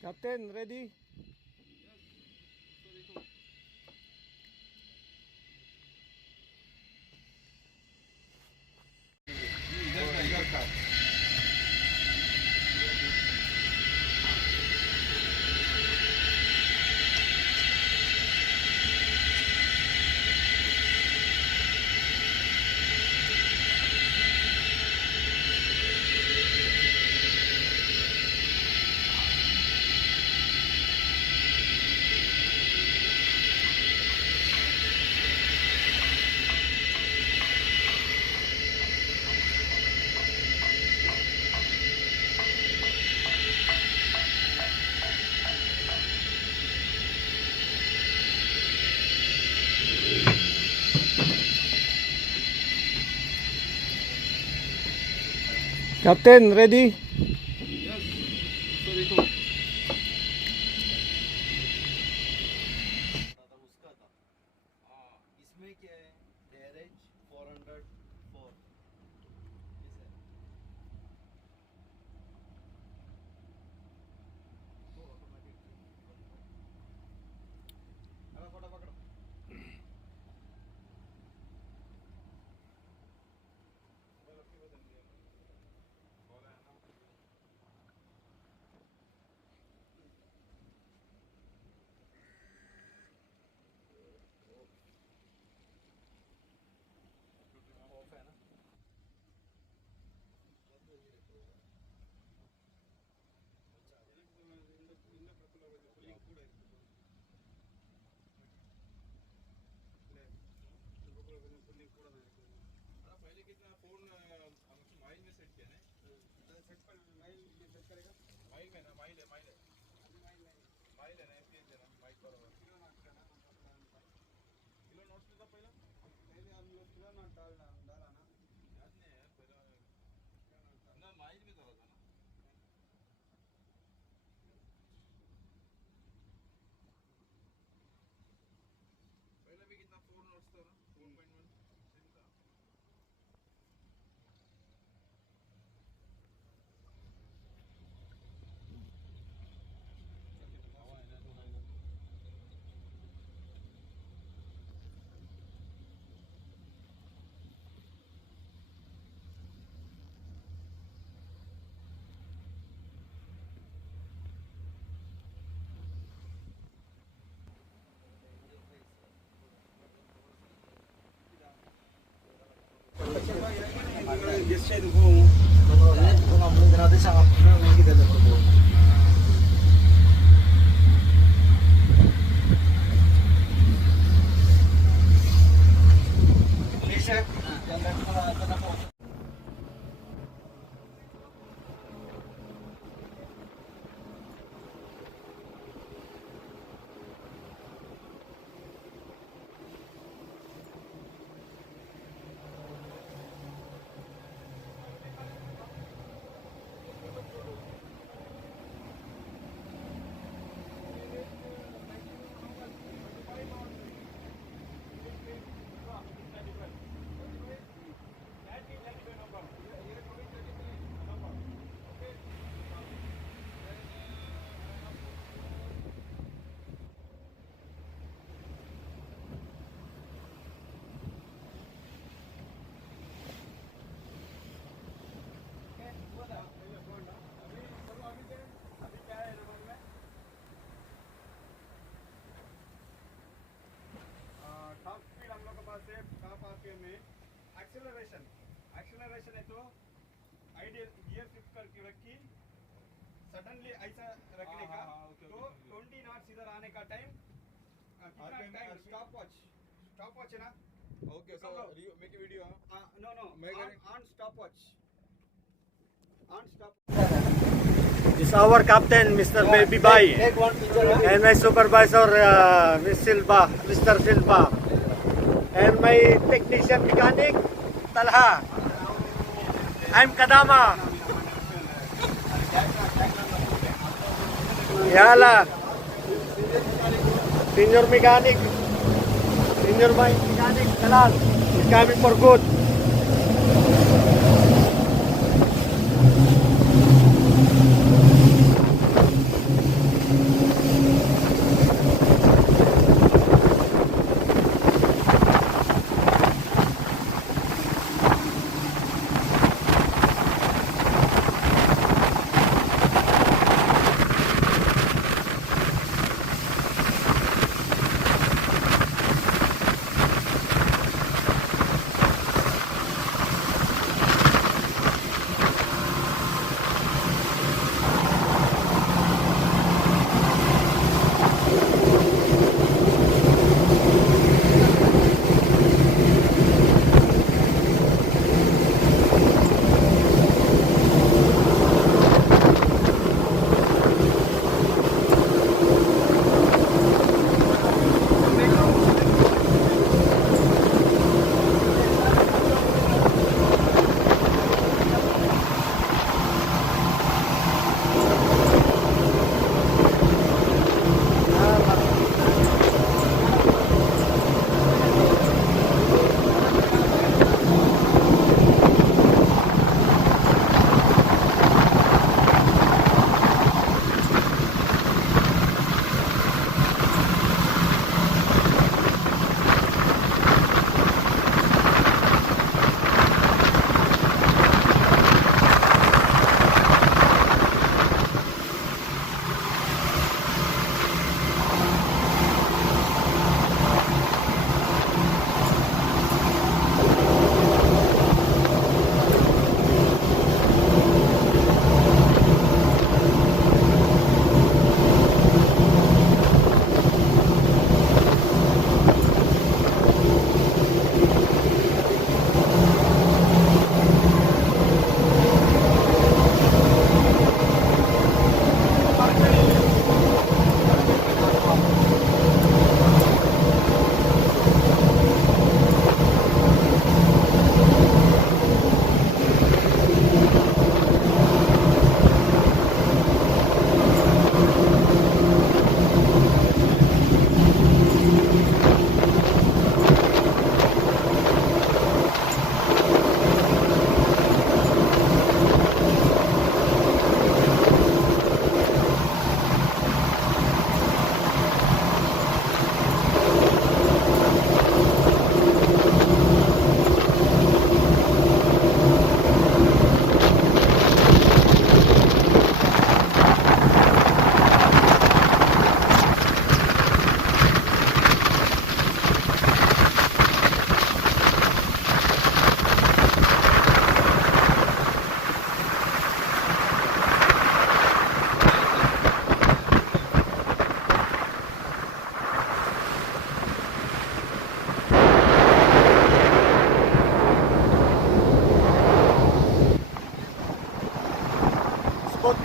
Captain, ready? Captain, ready? उसका था। इसमें क्या है, गैरेज 404 इसे तो ऑटोमेटिक अगर फोटो पकड़ो ऑफ है ना पहले कितना फोन माइल में सेट किया ना सेट पर माइल में सेट करेगा माइल में ना माइल है माइल है ना एफपीएस है ना माइल बराबर किलो नोट्स में था पहला पहले हम लोग किलो नोट डाला ना याद नहीं है पहला ना माइल में डाला था ना पहले भी कितना 4 नोट्स था ना 4.1 सेम था टॉप स्पीड हम लोग के पास है टॉप आरपीएम में एक्सेलरेशन है तो आइडियल गियर शिफ्ट करके रखी सडनली ऐसा रखने का तो 20 नॉट्स इधर आने का टाइम कितना टाइम स्टॉप वॉच है ना okay so make a video know on stopwatch on stop Is our captain, Mr. Baby Bay, and my supervisor, Mr. Silva, and my technician mechanic, Talha. I'm Kadama. Yala. Senior mechanic, Talal, is coming for good.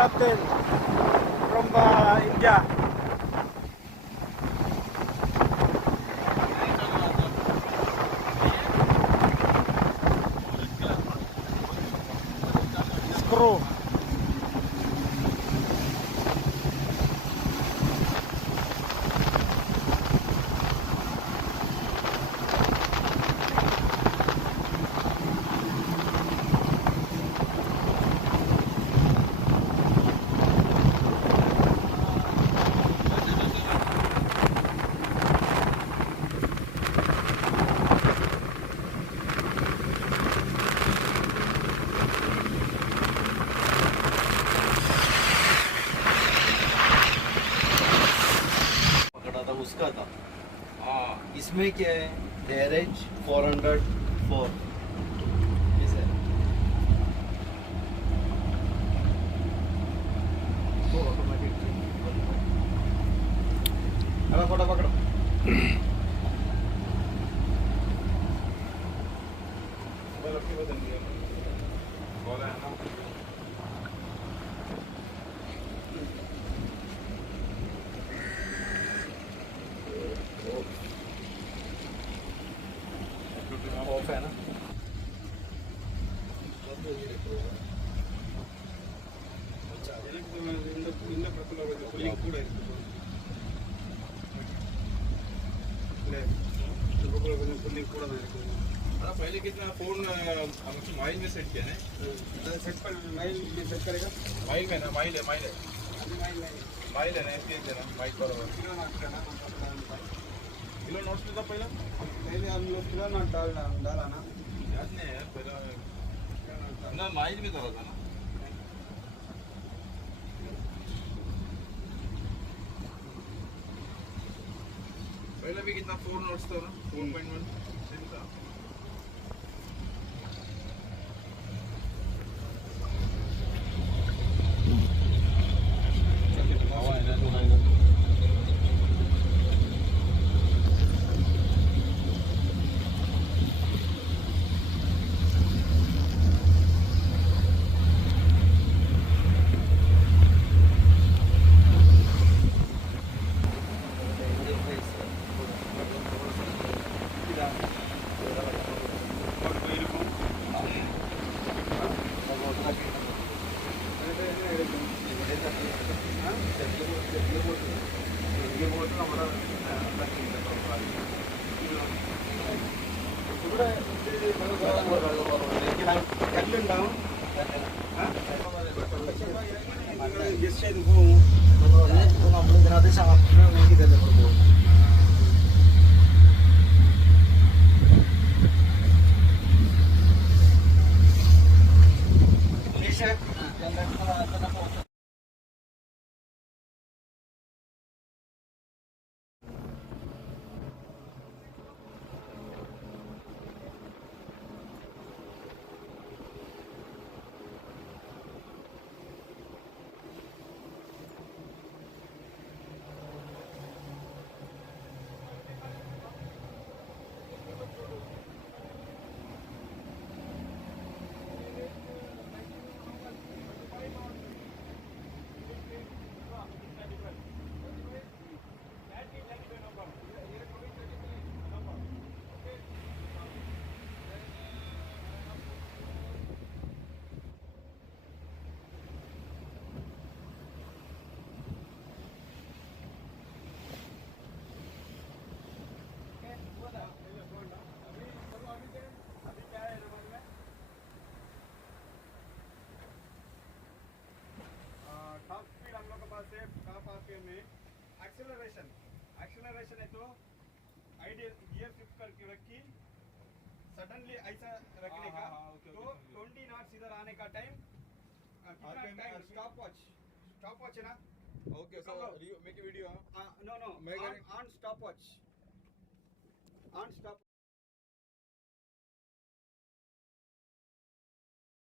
captain from India. Screw. पकड़ा था उसका था। इसमें क्या है, गैरेज 404 इस है। वो ऑटोमेटिक अरे फोटो पकड़ो। ऑफ है ना। இந்த பக்கத்துல வந்து புல்லிங் கூட இருக்கு இல்ல இந்த பக்கத்துல கொஞ்சம் புல்லிங் கூட தான் இருக்கு हाँ, पहले कितना फोन हम माइल में सेट किया है सेट पर माइल ये सेट करेगा माइल में ना माइल है अभी माइल नहीं माइल है ना इसके देना माइल बराबर किलो नॉट करना किलो नोट्स में था पहला पहले हम लोग किलो नॉट डाला ना याद नहीं है पहला ना माइल में डाला था ना पहले भी कितना 4 नोट्स था ना 4.1 सेम था हवा है ना और कोई रुको കല്ലുണ്ടാവും ജസ്റ്റ് ചെയ്ത് പോവും നമ്മൾ ഇതിനകത്ത് ഷാഫ്റ്റിന് വേണ്ടി ഇതല്ലേ പോകും. टॉप स्पीड हम लोग के पास है टॉप आरपीएम में एक्सेलरेशन है तो आइडियल गियर शिफ्ट करके रखी सडनली ऐसा रखने का तो 20 नॉट्स इधर आने का टाइम कितना टाइम स्टॉप वॉच है ना okay so make a video no मैं on stopwatch on stop